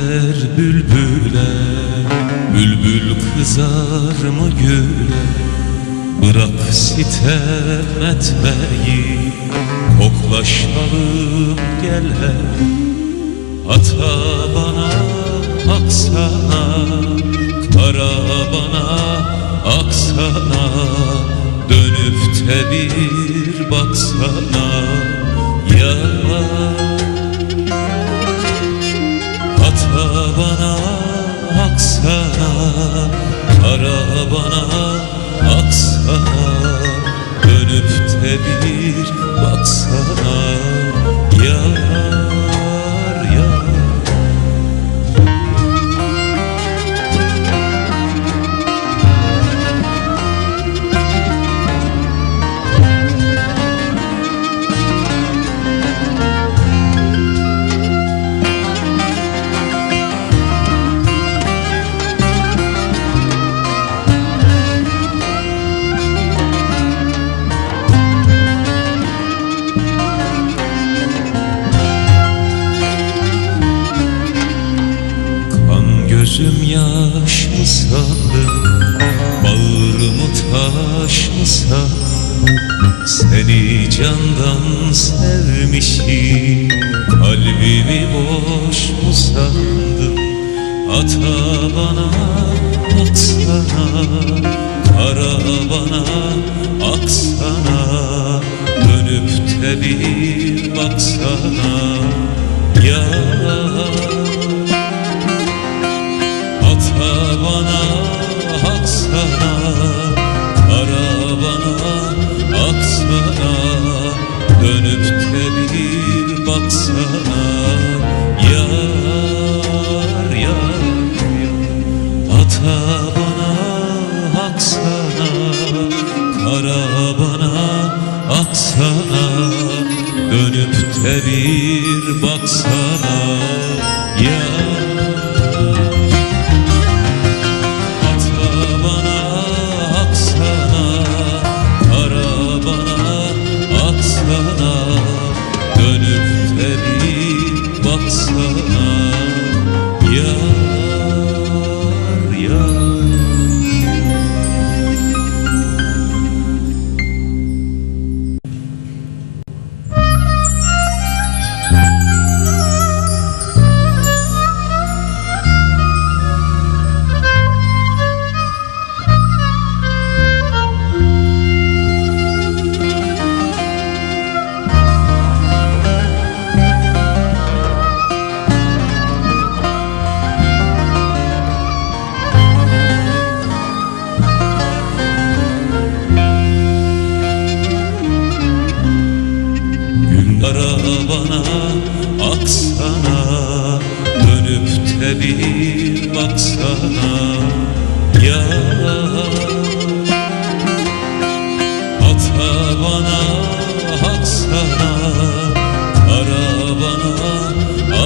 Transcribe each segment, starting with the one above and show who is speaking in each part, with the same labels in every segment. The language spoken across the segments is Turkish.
Speaker 1: eder bülbüle Bülbül kızar mı güle? Bırak sitem etmeyi. Koklaşalım gel Ata bana aksana. Kara bana aksana. Dönüp de bir baksana. Ya bana aksana yaş mı sandım Bağrımı taş mı sandım Seni candan sevmişim. Kalbimi boş mu sandım Ata bana aksana Kara bana aksana Dönüp de bir baksana. Ya Bana aksana Kara bana aksana Dönüp de bir baksana Yar yar yar Ata bana aksana Kara bana aksana Dönüp de bir baksana aksana Dönüp de bir baksana Gün ara bana aksana. Dönüp de bir baksana. Ya Ata bana aksana Kara bana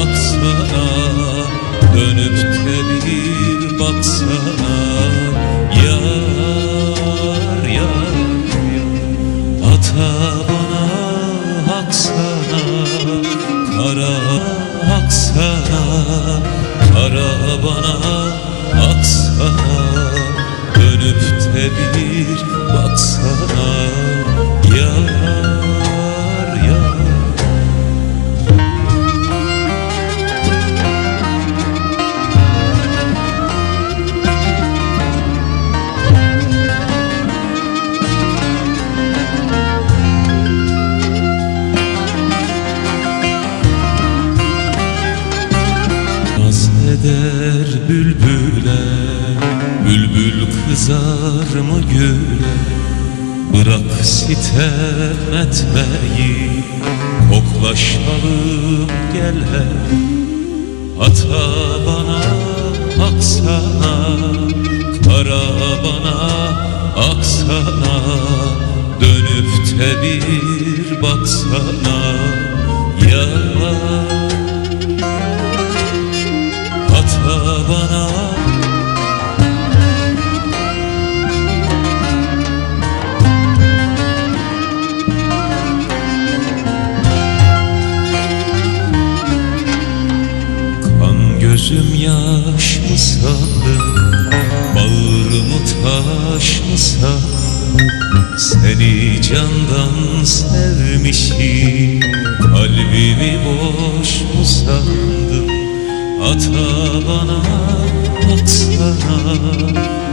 Speaker 1: aksana. Dönüp de bir baksana aksana Kara aksana Kara bana aksana Dönüp de bir baksana. Yar Eder bülbüle Bülbül kızar mı güle? Bırak sitem etmeyi Koklaşalım gel hep Ata bana aksana Kara bana aksana. Dönüp de bir baksana Ya bana. Kan kuş mu sandın Bağrımı taş mı sandın Seni candan sevmişim. Kalbimi boş mu sandın Ata bana baksana